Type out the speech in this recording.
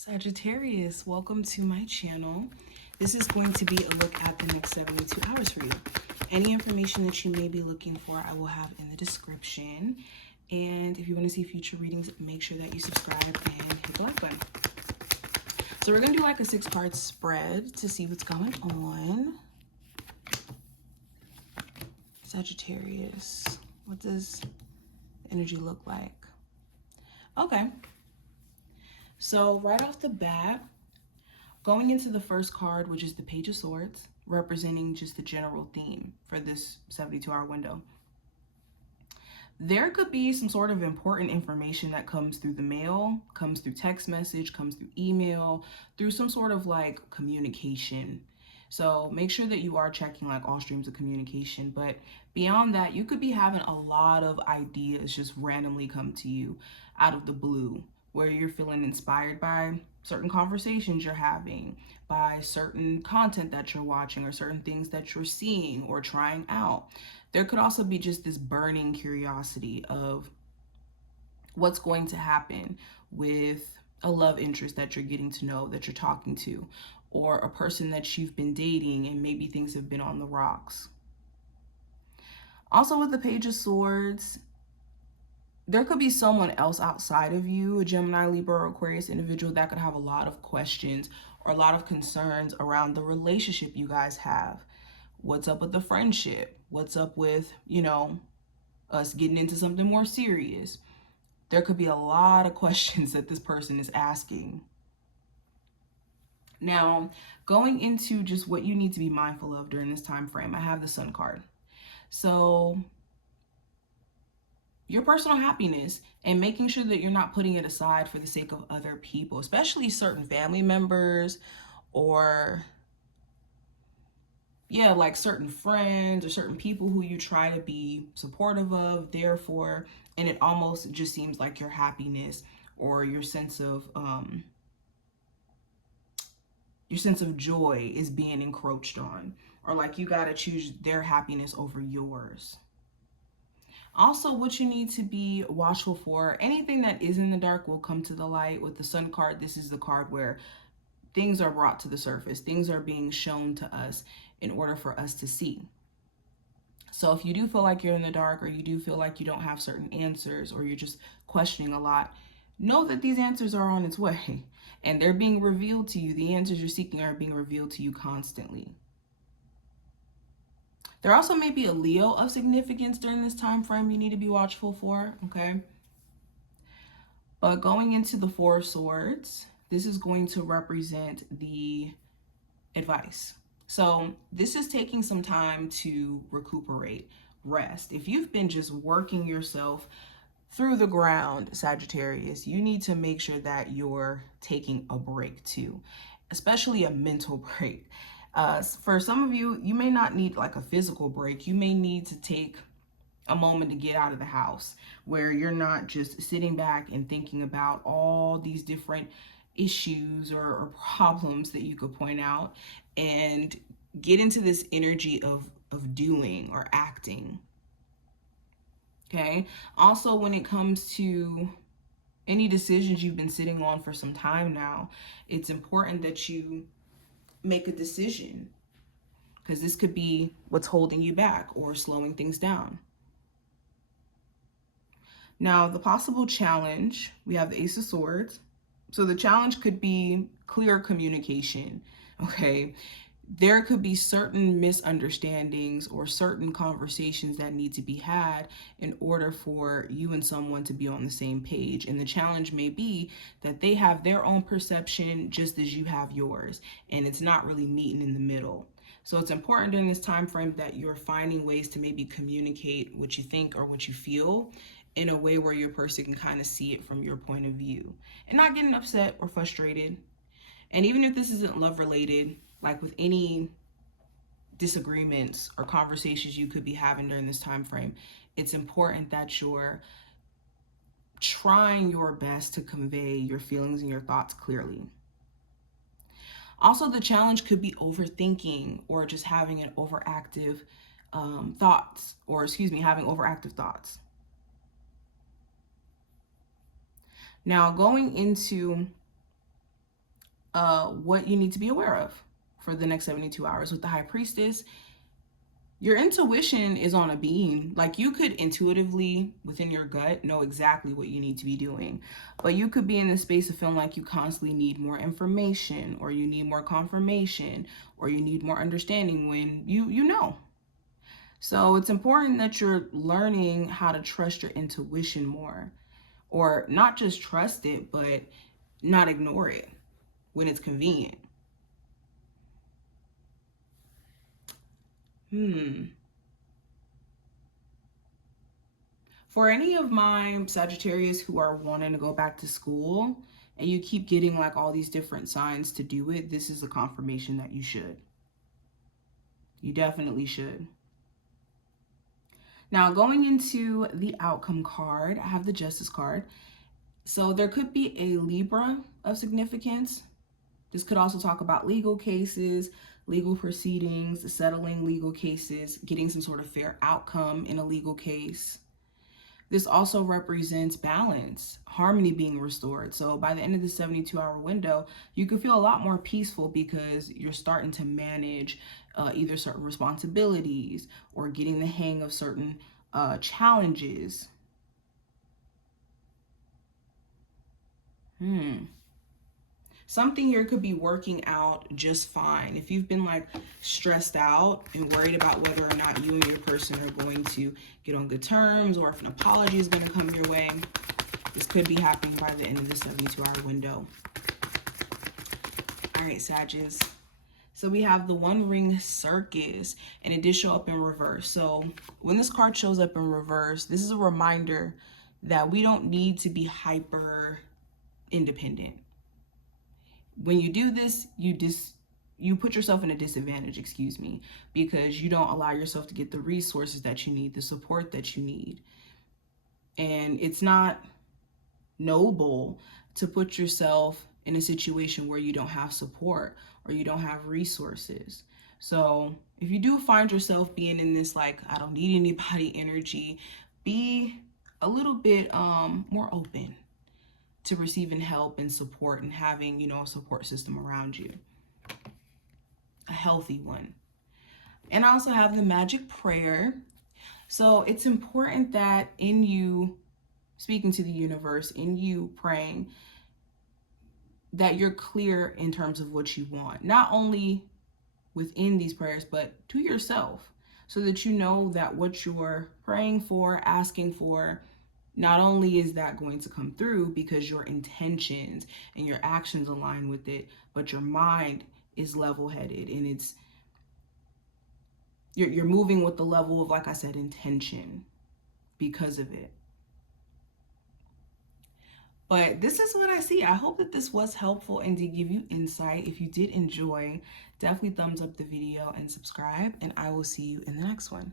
Sagittarius, welcome to my channel. This is going to be a look at the next 72 hours for you. Any information that you may be looking for, I will have in the description. And if you want to see future readings, make sure that you subscribe and hit the like button. So we're going to do like a 6-card spread to see what's going on. Sagittarius, what does the energy look like? Okay. So right off the bat, going into the first card, which is the Page of Swords, representing just the general theme for this 72-hour window. There could be some sort of important information that comes through the mail, comes through text message, comes through email, through some sort of like communication. So make sure that you are checking like all streams of communication. But beyond that, you could be having a lot of ideas just randomly come to you out of the blue, where you're feeling inspired by certain conversations you're having, by certain content that you're watching, or certain things that you're seeing or trying out. There could also be just this burning curiosity of what's going to happen with a love interest that you're getting to know, that you're talking to, or a person that you've been dating and maybe things have been on the rocks. Also with the Page of Swords, there could be someone else outside of you, a Gemini, Libra, or Aquarius individual that could have a lot of questions or a lot of concerns around the relationship you guys have. What's up with the friendship? What's up with, us getting into something more serious? There could be a lot of questions that this person is asking. Now, going into just what you need to be mindful of during this time frame, I have the Sun card. So your personal happiness and making sure that you're not putting it aside for the sake of other people, especially certain family members or like certain friends or certain people who you try to be supportive of, therefore, and it almost just seems like your happiness or your sense of joy is being encroached on, or like you got to choose their happiness over yours. Also, what you need to be watchful for, anything that is in the dark will come to the light. With the Sun card, this is the card where things are brought to the surface. Things are being shown to us in order for us to see. So if you do feel like you're in the dark, or you do feel like you don't have certain answers, or you're just questioning a lot, know that these answers are on its way and they're being revealed to you. The answers you're seeking are being revealed to you constantly. There also may be a Leo of significance during this time frame you need to be watchful for, okay? But going into the Four of Swords, this is going to represent the advice. So this is taking some time to recuperate, rest. If you've been just working yourself through the ground, Sagittarius, you need to make sure that you're taking a break too, especially a mental break. For some of you, you may not need like a physical break. You may need to take a moment to get out of the house, where you're not just sitting back and thinking about all these different issues or problems that you could point out, and get into this energy of doing or acting. Okay. Also, when it comes to any decisions you've been sitting on for some time now, it's important that you make a decision, because this could be what's holding you back or slowing things down. Now, the possible challenge, we have the Ace of Swords. So the challenge could be clear communication, okay? There could be certain misunderstandings or certain conversations that need to be had in order for you and someone to be on the same page. And the challenge may be that they have their own perception just as you have yours, and it's not really meeting in the middle. So it's important during this time frame that you're finding ways to maybe communicate what you think or what you feel in a way where your person can kind of see it from your point of view and not getting upset or frustrated. And even if this isn't love related, like with any disagreements or conversations you could be having during this time frame, it's important that you're trying your best to convey your feelings and your thoughts clearly. Also, the challenge could be overthinking or just having an overactive having overactive thoughts. Now, going into what you need to be aware of for the next 72 hours. With the High Priestess, your intuition is on a beam. Like, you could intuitively, within your gut, know exactly what you need to be doing. But you could be in the space of feeling like you constantly need more information, or you need more confirmation, or you need more understanding when you know. So it's important that you're learning how to trust your intuition more. Or not just trust it, but not ignore it when it's convenient. For any of my Sagittarius who are wanting to go back to school and you keep getting like all these different signs to do it, this is a confirmation that you should. You definitely should. Now, going into the outcome card, I have the Justice card. So there could be a Libra of significance. This could also talk about legal cases, legal proceedings, settling legal cases, getting some sort of fair outcome in a legal case. This also represents balance, harmony being restored. So by the end of the 72-hour window, you could feel a lot more peaceful because you're starting to manage either certain responsibilities or getting the hang of certain challenges. Something here could be working out just fine. If you've been like stressed out and worried about whether or not you and your person are going to get on good terms, or if an apology is going to come your way, this could be happening by the end of the 72-hour window. All right, Sagittarius. So we have the One Ring Circus, and it did show up in reverse. So when this card shows up in reverse, this is a reminder that we don't need to be hyper independent. When you do this, you put yourself in a disadvantage, because you don't allow yourself to get the resources that you need, the support that you need. And it's not noble to put yourself in a situation where you don't have support or you don't have resources. So if you do find yourself being in this like, I don't need anybody energy, be a little bit more open to receiving help and support, and having, a support system around you, a healthy one. And I also have the Magic Prayer. So it's important that in you speaking to the universe, in you praying, that you're clear in terms of what you want, not only within these prayers, but to yourself, so that you know that what you're praying for, asking for, not only is that going to come through because your intentions and your actions align with it, but your mind is level-headed, and you're moving with the level of, like I said, intention because of it. But this is what I see. I hope that this was helpful and did give you insight. If you did enjoy, definitely thumbs up the video and subscribe, and I will see you in the next one.